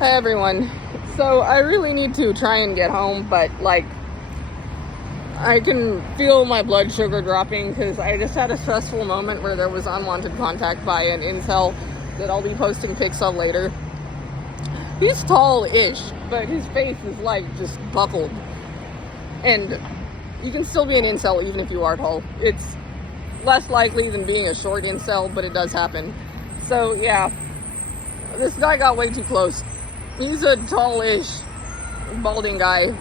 Hi everyone. So I really need to try and get home, but I can feel my blood sugar dropping because I just had a stressful moment where there was unwanted contact by an incel that I'll be posting pics of later. He's tall-ish, but his face is just buckled. And you can still be an incel even if you are tall. It's less likely than being a short incel, but it does happen. So yeah, this guy got way too close. He's a tall-ish, balding guy,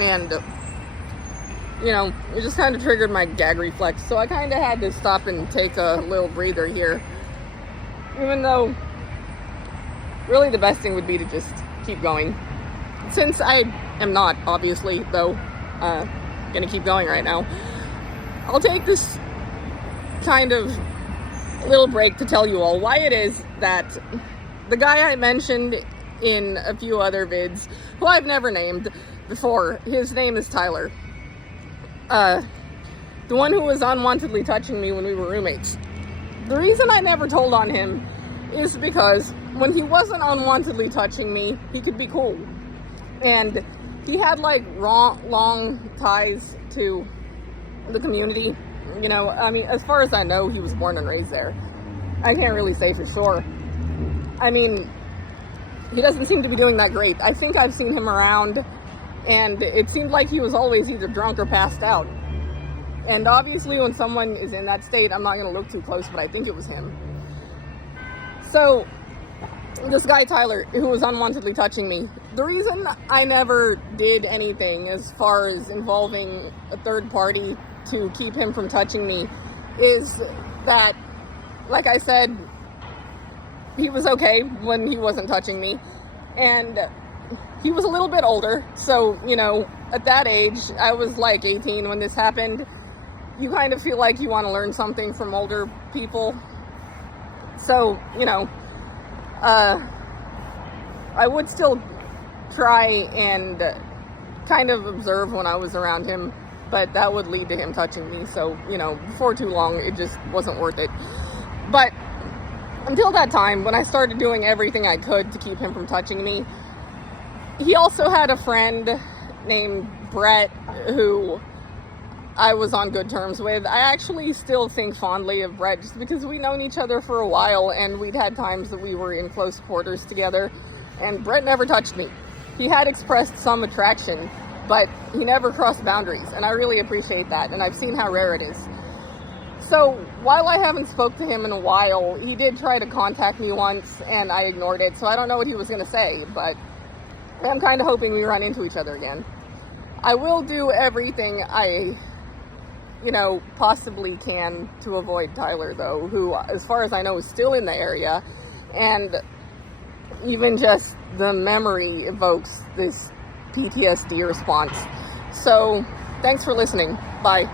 and, it just kind of triggered my gag reflex, so I kind of had to stop and take a little breather here. Even though, really the best thing would be to just keep going. Since I am not, obviously, though, gonna keep going right now, I'll take this kind of little break to tell you all why it is that the guy I mentioned in a few other vids, who I've never named before, his name is Tyler. The one who was unwantedly touching me when we were roommates. The reason I never told on him is because when he wasn't unwantedly touching me, he could be cool. And he had long ties to the community. As far as I know, he was born and raised there. I can't really say for sure. He doesn't seem to be doing that great. I think I've seen him around, and it seemed like he was always either drunk or passed out. And obviously when someone is in that state, I'm not going to look too close, but I think it was him. So, this guy Tyler, who was unwantedly touching me, the reason I never did anything as far as involving a third party to keep him from touching me is that, like I said, he was okay when he wasn't touching me, and he was a little bit older, so, at that age, I was 18 when this happened. You kind of feel like you want to learn something from older people, so, I would still try and kind of observe when I was around him, but that would lead to him touching me, so, before too long, it just wasn't worth it. But until that time, when I started doing everything I could to keep him from touching me, he also had a friend named Brett who I was on good terms with. I actually still think fondly of Brett just because we've known each other for a while and we'd had times that we were in close quarters together, and Brett never touched me. He had expressed some attraction, but he never crossed boundaries, and I really appreciate that, and I've seen how rare it is. So, while I haven't spoke to him in a while, he did try to contact me once, and I ignored it, so I don't know what he was going to say, but I'm kind of hoping we run into each other again. I will do everything I, possibly can to avoid Tyler, though, who, as far as I know, is still in the area, and even just the memory evokes this PTSD response. So, thanks for listening. Bye.